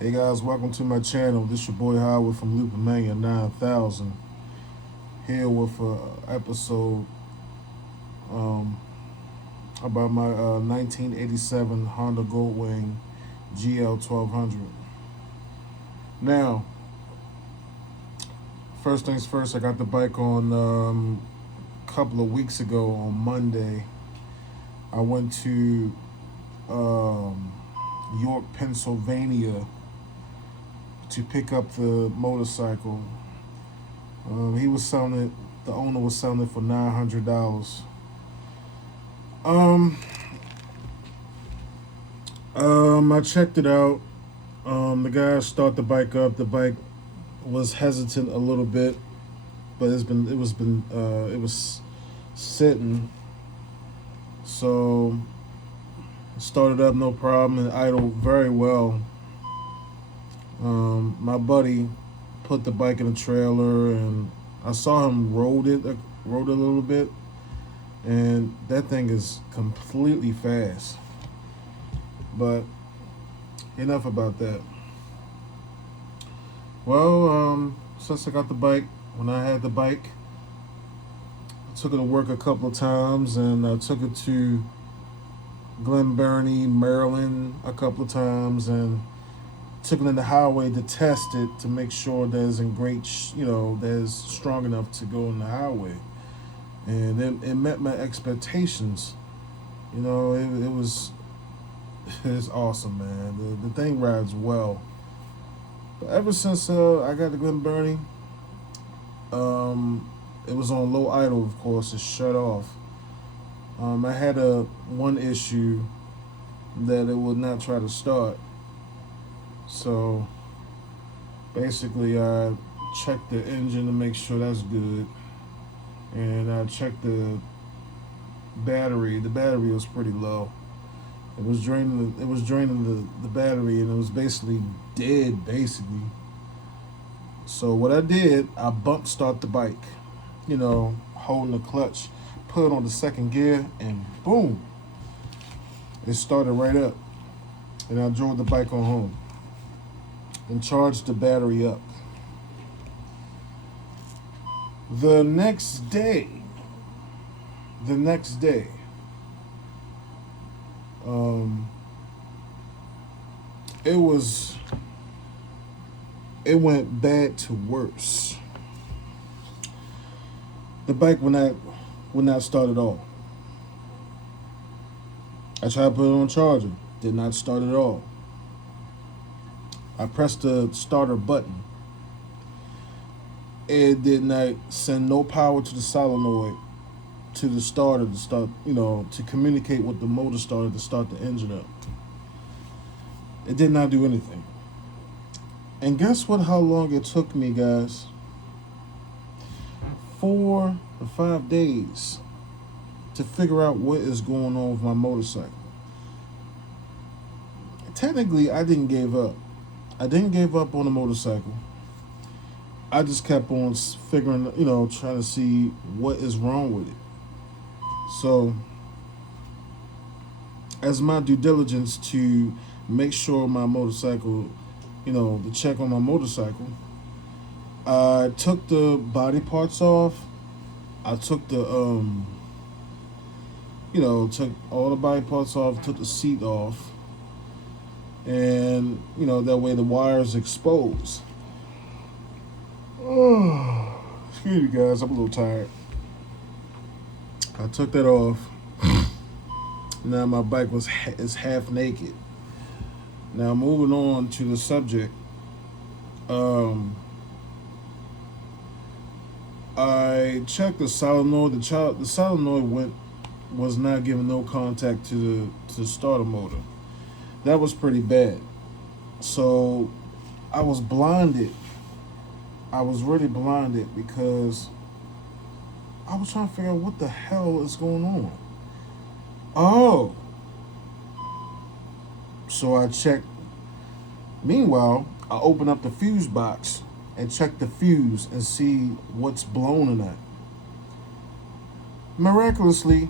Hey guys, welcome to my channel. This your boy Howard from Loopamania 9000 here with a episode um, about my 1987 Honda Goldwing GL 1200. Now, first things first, I got the bike on a couple of weeks ago on Monday. I went to um, York, Pennsylvania to pick up the motorcycle. He was selling it. The owner was selling it for $900. Um, I checked it out. The guy started the bike up. The bike was hesitant a little bit, but it was sitting. So it started up no problem and idled very well. My buddy put the bike in a trailer, and I saw him rode it a little bit, and that thing is completely fast. But enough about that. Well, since I got the bike, when I had the bike, I took it to work a couple of times, and I took it to Glen Burnie, Maryland, a couple of times, and took it in the highway to test it to make sure that it's in great, that it's strong enough to go in the highway, and it met my expectations. It was it's awesome, man. The thing rides well. But ever since I got to Glen Burnie, it was on low idle, of course. It's shut off. I had a one issue that it would not try to start. So basically, I checked the engine to make sure that's good, and I checked the battery. The battery was pretty low. It was draining the battery, and it was basically dead, basically. So what I did, I bump start the bike, holding the clutch, put it on the second gear, and boom, it started right up. And I drove the bike on home and charged the battery up. The next day, the next day, um, it was it went bad to worse. The bike would not start at all. I tried to put it on charger, did not start at all. I pressed the starter button. It did not send no power to the solenoid to the starter to start, to communicate with the motor starter to start the engine up. It did not do anything. And guess what? How long it took me, guys? 4 to 5 days to figure out what is going on with my motorcycle. Technically, I didn't give up. I didn't give up on the motorcycle. I just kept on figuring, trying to see what is wrong with it. So, as my due diligence to make sure my motorcycle, to check on my motorcycle, I took the body parts off. I took took all the body parts off, took the seat off, and, that way the wire's exposed. Oh, excuse me, guys, I'm a little tired. I took that off. Now my bike is half naked. Now moving on to the subject. I checked the solenoid. The solenoid was not giving no contact to the starter motor. That was pretty bad. So I was blinded. I was really blinded because I was trying to figure out what the hell is going on. Oh, so I checked. Meanwhile, I opened up the fuse box and check the fuse and see what's blown in that. Miraculously,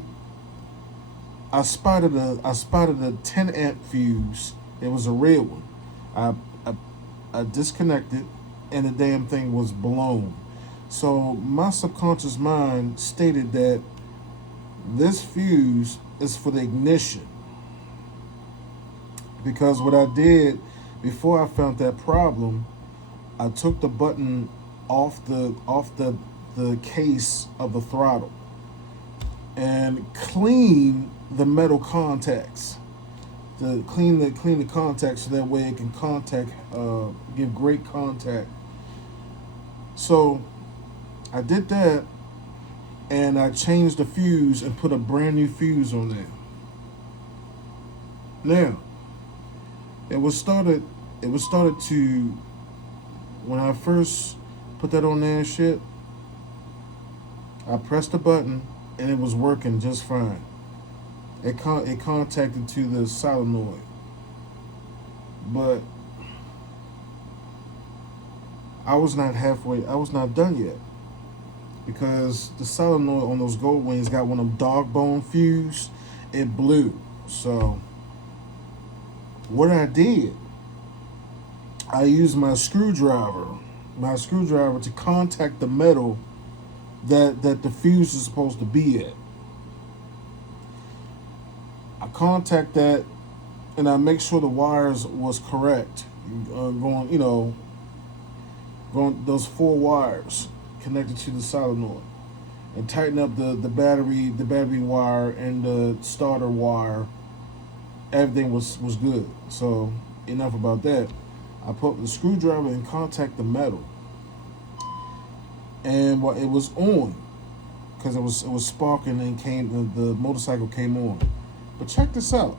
I spotted a 10 amp fuse. It was a red one. I I disconnected, and the damn thing was blown. So my subconscious mind stated that this fuse is for the ignition. Because what I did before I found that problem, I took the button off the case of the throttle and cleaned the metal contacts. To clean the contacts so that way it can give great contact. So I did that, and I changed the fuse and put a brand new fuse on there. Now it was started. It was started to when I first put that on there and shit. I pressed the button and it was working just fine. It contacted to the solenoid, but I was not halfway. I was not done yet because the solenoid on those gold wings got one of them dog bone fuse. It blew. So what I did, I used my screwdriver to contact the metal that the fuse is supposed to be at. I contact that, and I make sure the wires was correct. Going those 4 wires connected to the solenoid, and tighten up the battery wire and the starter wire. Everything was good. So enough about that. I put the screwdriver and contact the metal, and it was on because it was sparking and the motorcycle came on. But check this out.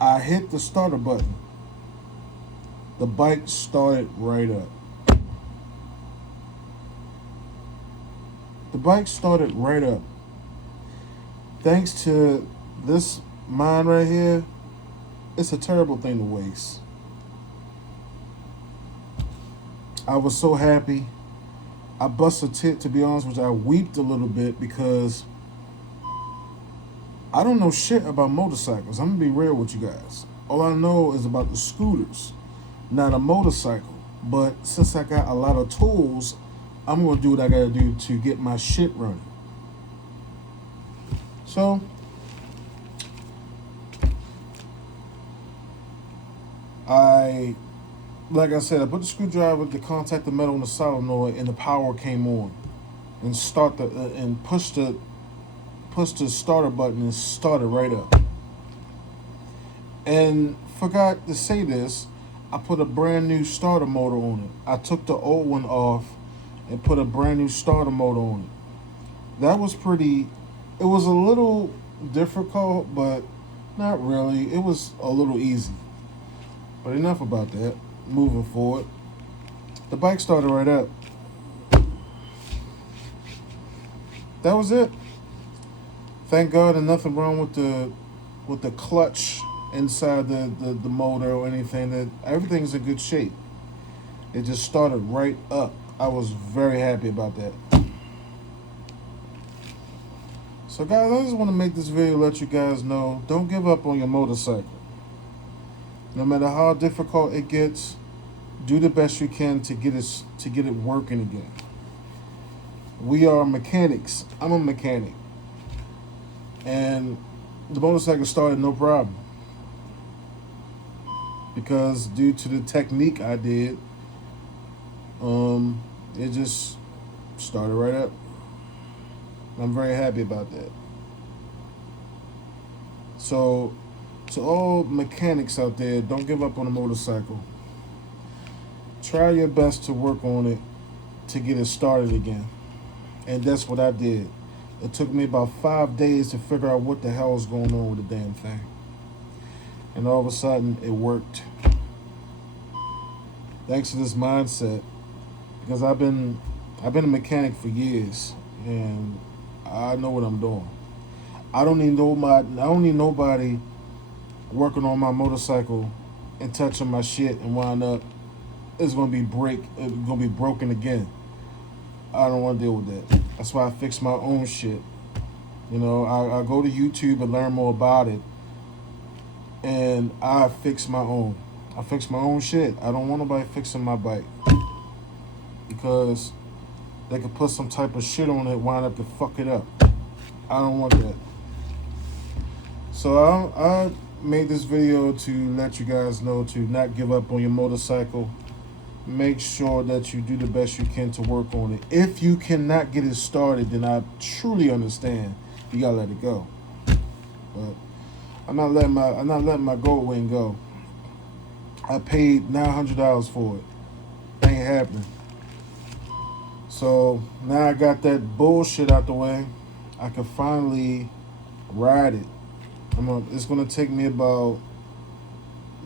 I hit the starter button. The bike started right up. The bike started right up. Thanks to this mine right here, it's a terrible thing to waste. I was so happy. I bust a tit, to be honest with you. I weeped a little bit because I don't know shit about motorcycles. I'm gonna be real with you guys. All I know is about the scooters, not a motorcycle. But since I got a lot of tools, I'm gonna do what I gotta do to get my shit running. So like I said, I put the screwdriver to contact the metal in the solenoid, and the power came on, and push the starter button and started right up. And forgot to say this, I put a brand new starter motor on it. I took the old one off and put a brand new starter motor on it. That was pretty. It was a little difficult, but not really. It was a little easy. But enough about that. Moving forward, the bike started right up. That was it. Thank God, and nothing wrong with the clutch inside the motor or anything. That everything's in good shape. It just started right up. I was very happy about that. So guys, I just want to make this video let you guys know, don't give up on your motorcycle. No matter how difficult it gets, do the best you can to get it working again. We are mechanics. I'm a mechanic. And the motorcycle started no problem. Because due to the technique I did, it just started right up. I'm very happy about that. So, to all mechanics out there, don't give up on a motorcycle. Try your best to work on it to get it started again. And that's what I did. It took me about 5 days to figure out what the hell was going on with the damn thing. And all of a sudden, it worked. Thanks to this mindset. Because I've been a mechanic for years, and I know what I'm doing. I don't need nobody working on my motorcycle and touching my shit and wind up it's gonna be broken again. I don't want to deal with that. That's why I fix my own shit. You know, I go to YouTube and learn more about it, and I fix my own. I fix my own shit. I don't want nobody fixing my bike because they could put some type of shit on it, wind up to fuck it up. I don't want that. So I made this video to let you guys know to not give up on your motorcycle. Make sure that you do the best you can to work on it. If you cannot get it started, then I truly understand. You gotta let it go. But I'm not letting my gold wing go. I paid $900 for it. Ain't happening. So now I got that bullshit out the way. I can finally ride it. It's gonna take me about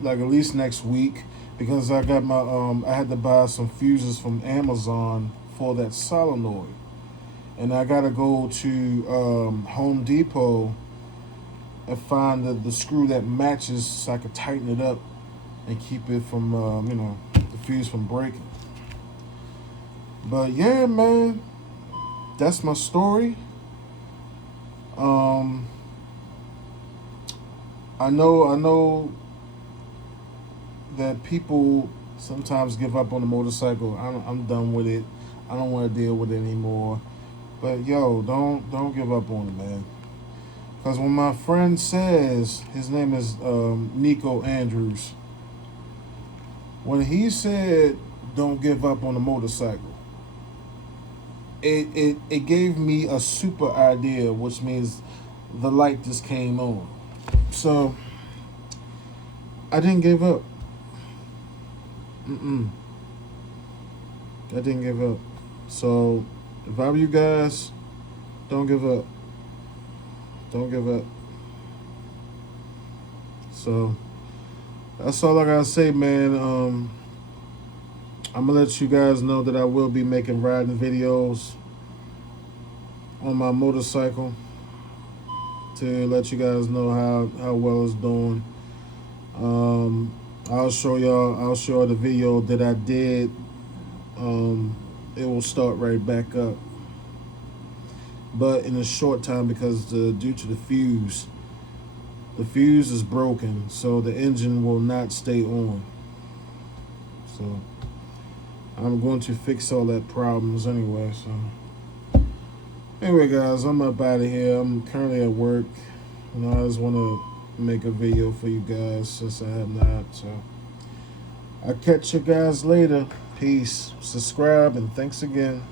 like at least next week because I got my I had to buy some fuses from Amazon for that solenoid, and I gotta go to Home Depot and find the screw that matches so I can tighten it up and keep it from the fuse from breaking. But yeah, man, that's my story. I know that people sometimes give up on the motorcycle. I'm done with it. I don't want to deal with it anymore. But yo, don't give up on it, man. Because when my friend says, his name is Nico Andrews, when he said don't give up on the motorcycle, it gave me a super idea, which means the light just came on. So I didn't give up. I didn't give up. So if I were you guys, don't give up. Don't give up. So that's all I gotta say, man. I'm gonna let you guys know that I will be making riding videos on my motorcycle to let you guys know how well it's doing. I'll show y'all the video that I did. It will start right back up, but in a short time because due to the fuse is broken, so the engine will not stay on. So I'm going to fix all that problems anyway. So anyway, guys, I'm up out of here. I'm currently at work. I just want to make a video for you guys since I have not. So I'll catch you guys later. Peace. Subscribe and thanks again.